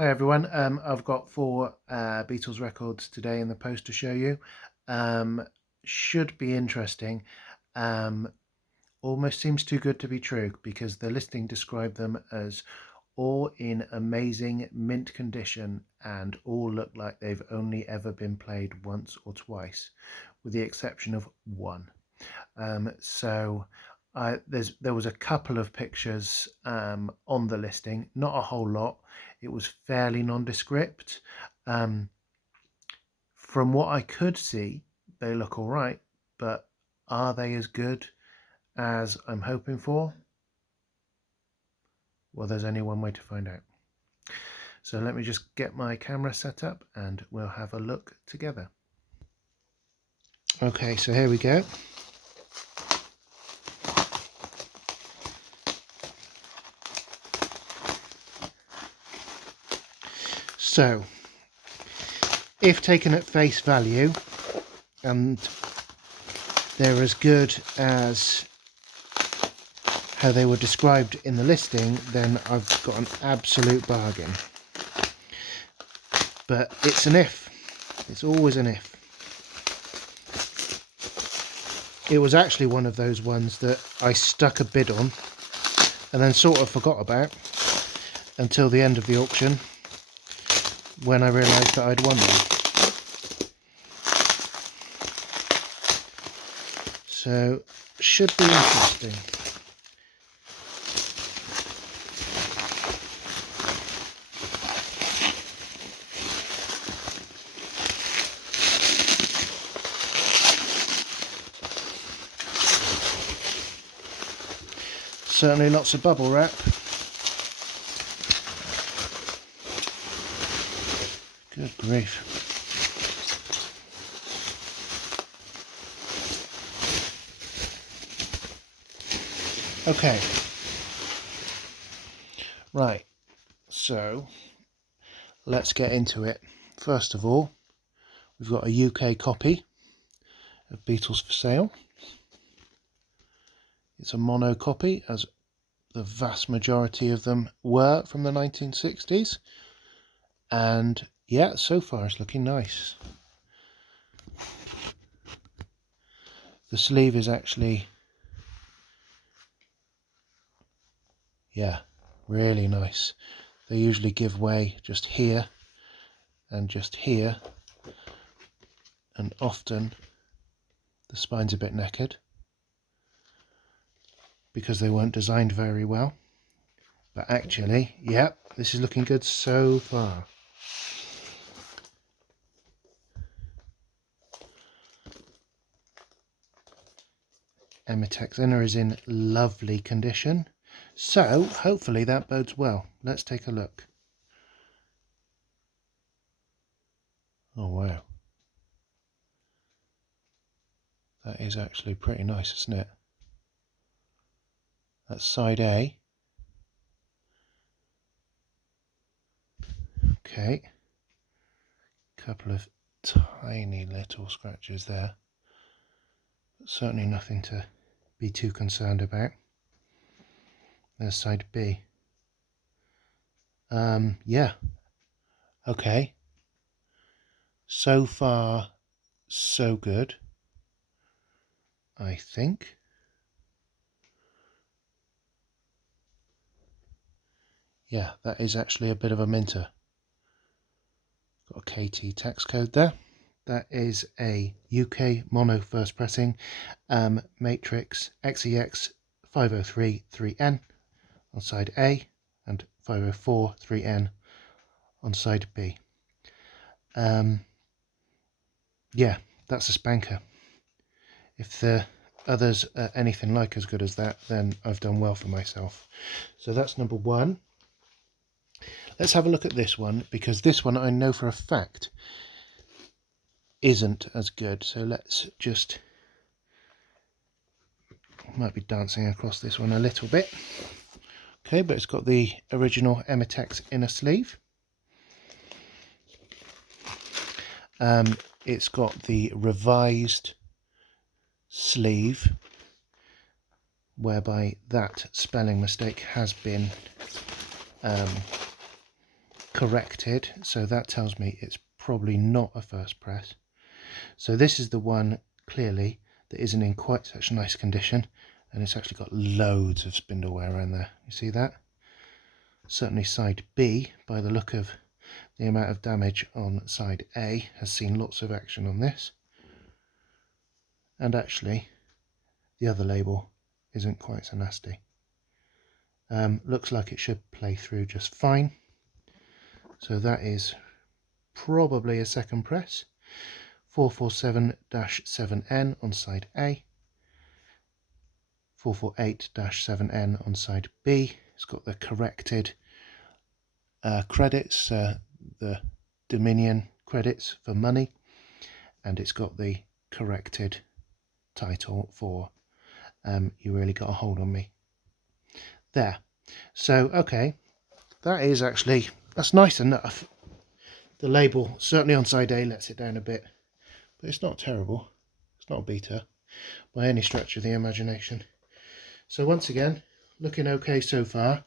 Hi everyone, I've got four Beatles records today in the post to show you. Um, should be interesting. Um, Almost seems too good to be true because the listing described them as all in amazing mint condition and all look like they've only ever been played once or twice, with the exception of one. So there was a couple of pictures on the listing, not a whole lot. It was fairly nondescript. Um, from what I could see, they look all right, but are they as good as I'm hoping for? Well, there's only one way to find out. So let me just get my camera set up and we'll have a look together. Okay, so here we go. So, if taken at face value, and they're as good as how they were described in the listing, then I've got an absolute bargain. But it's an if. It's always an if. It was actually one of those ones that I stuck a bid on and then sort of forgot about until the end of the auction, when I realised that I'd won them. So, should be interesting. Certainly lots of bubble wrap. Good grief. Okay. Right. So, let's get into it. First of all, we've got a UK copy of Beatles for Sale. It's a mono copy, as the vast majority of them were from the 1960s. And yeah, so far it's looking nice. The sleeve is actually, yeah, really nice. They usually give way just here and just here, and often the spine's a bit knackered because they weren't designed very well. But actually, yeah, this is looking good so far. Emitex inner is in lovely condition, so hopefully that bodes well. Let's take a look. Oh wow, that is actually pretty nice, isn't it? That's side A. Okay, couple of tiny little scratches there, but certainly nothing to be too concerned about. There's side B. Yeah, okay, so far so good, I think. Yeah, that is actually a bit of a minter. Got a KT tax code there. That is a UK mono first pressing, Matrix XEX 503 3N on side A and 504 3N on side B. Yeah, that's a spanker. If the others are anything like as good as that, then I've done well for myself. So that's number one. Let's have a look at this one, because this one I know for a fact isn't as good. So let's just, might be dancing across this one a little bit. Okay, but it's got the original Emitex inner sleeve. It's got the revised sleeve, whereby that spelling mistake has been corrected, so that tells me it's probably not a first press. So this is the one clearly that isn't in quite such nice condition, and it's actually got loads of spindle wear around there. You see that? Certainly side B, by the look of the amount of damage on side A, has seen lots of action on this. And actually the other label isn't quite so nasty. Looks like it should play through just fine. So that is probably a second press. 447-7N on side A, 448-7N on side B. It's got the corrected credits, the Dominion credits for money, and it's got the corrected title for You Really Got a Hold on Me. There. So, okay, that's nice enough. The label, certainly on side A, lets it down a bit, but it's not terrible. It's not a beater by any stretch of the imagination. So once again, looking okay so far.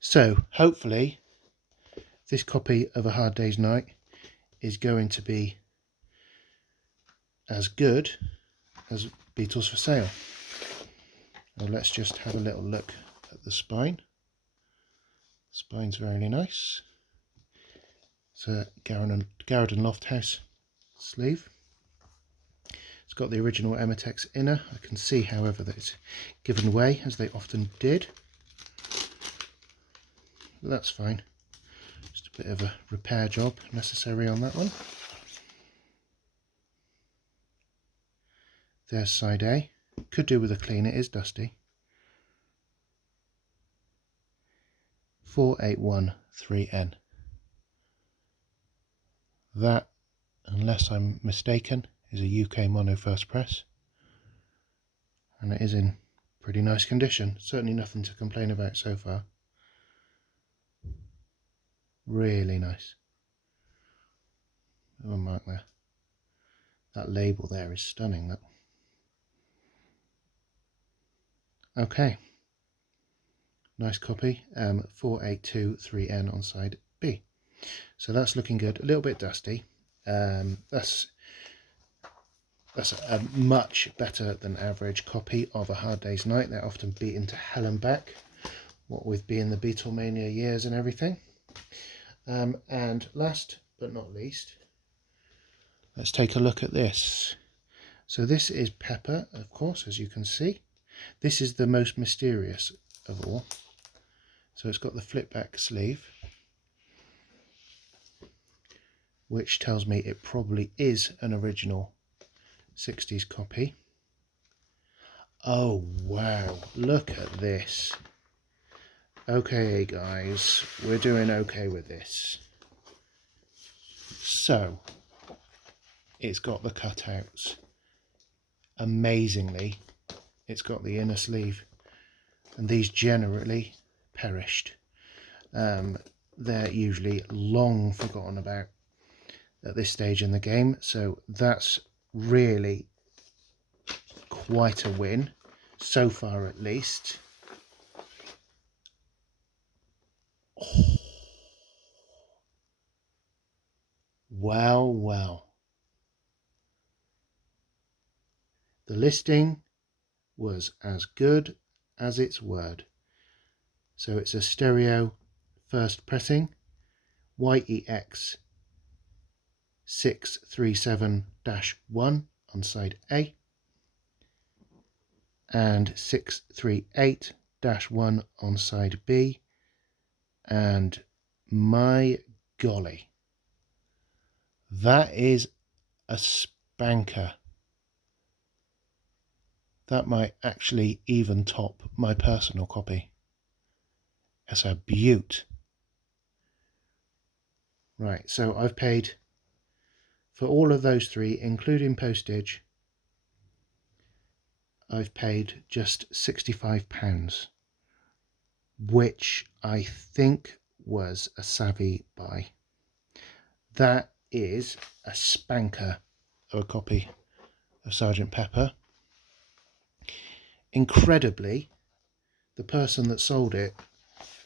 So hopefully this copy of A Hard Day's Night is going to be as good as Beatles for Sale. Now let's just have a little look at the spine. The spine's really nice. It's a Garrett and Lofthouse sleeve. It's got the original Ematex inner. I can see, however, that it's given way, as they often did. But that's fine. Just a bit of a repair job necessary on that one. There's side A. Could do with a clean, it is dusty. 4813N. That, unless I'm mistaken, is a UK mono first press, and it is in pretty nice condition. Certainly nothing to complain about so far. Really nice. Oh, mark there. That label there is stunning. That. Okay. Nice copy. 4823N on side B. So that's looking good. A little bit dusty. That's a much better than average copy of A Hard Day's Night. They're often beaten to hell and back, what with being the Beatlemania years and everything. And last but not least, let's take a look at this. So this is Pepper, of course, as you can see. This is the most mysterious of all. So it's got the flip back sleeve, which tells me it probably is an original 60s copy. Oh wow, look at this. Okay guys, we're doing okay with this. So it's got the cutouts. Amazingly, it's got the inner sleeve, and these generally perished. They're usually long forgotten about at this stage in the game, so that's really quite a win so far, at least. Oh. Well, the listing was as good as its word. So it's a stereo first pressing, YEX 637-1 on side A, and 638-1 on side B, and my golly, that is a spanker. That might actually even top my personal copy. It's a beaut. Right, so I've paid for all of those three, including postage, I've paid just £65, which I think was a savvy buy. That is a spanker of a copy of Sergeant Pepper. Incredibly, the person that sold it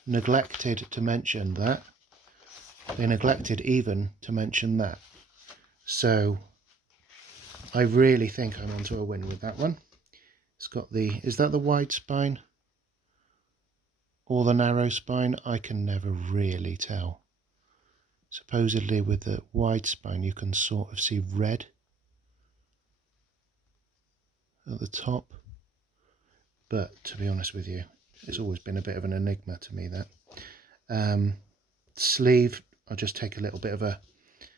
neglected to mention that They neglected even to mention that. So I really think I'm onto a win with that one. It's got the, is that the wide spine or the narrow spine? I can never really tell. Supposedly with the wide spine you can sort of see red at the top, but to be honest with you, it's always been a bit of an enigma to me, that. Sleeve, I'll just take a little bit of a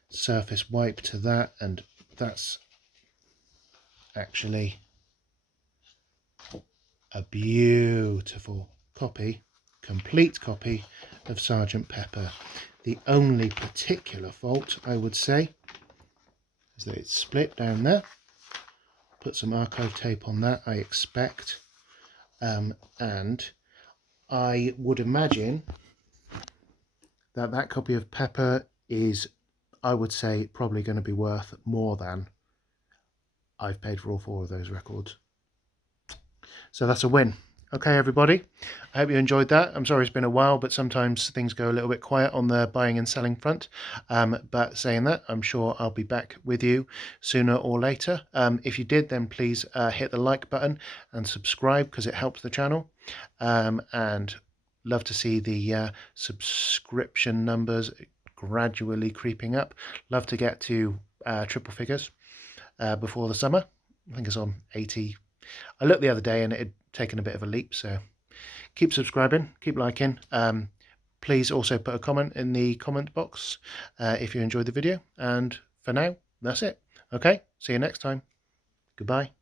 surface wipe to that, and that's actually a beautiful copy, complete copy of Sergeant Pepper. The only particular fault, I would say, is that it's split down there. Put some archive tape on that, I expect, and I would imagine that that copy of Pepper is, I would say, probably going to be worth more than I've paid for all 4 of those records. So that's a win. Okay, everybody, I hope you enjoyed that. I'm sorry it's been a while, but sometimes things go a little bit quiet on the buying and selling front. But saying that, I'm sure I'll be back with you sooner or later. If you did, then please hit the like button and subscribe, because it helps the channel. And love to see the subscription numbers gradually creeping up. Love to get to triple figures before the summer. I think it's on 80. I looked the other day and it had taken a bit of a leap, so keep subscribing, keep liking. Please also put a comment in the comment box if you enjoyed the video, and for now, that's it. Okay, see you next time. Goodbye.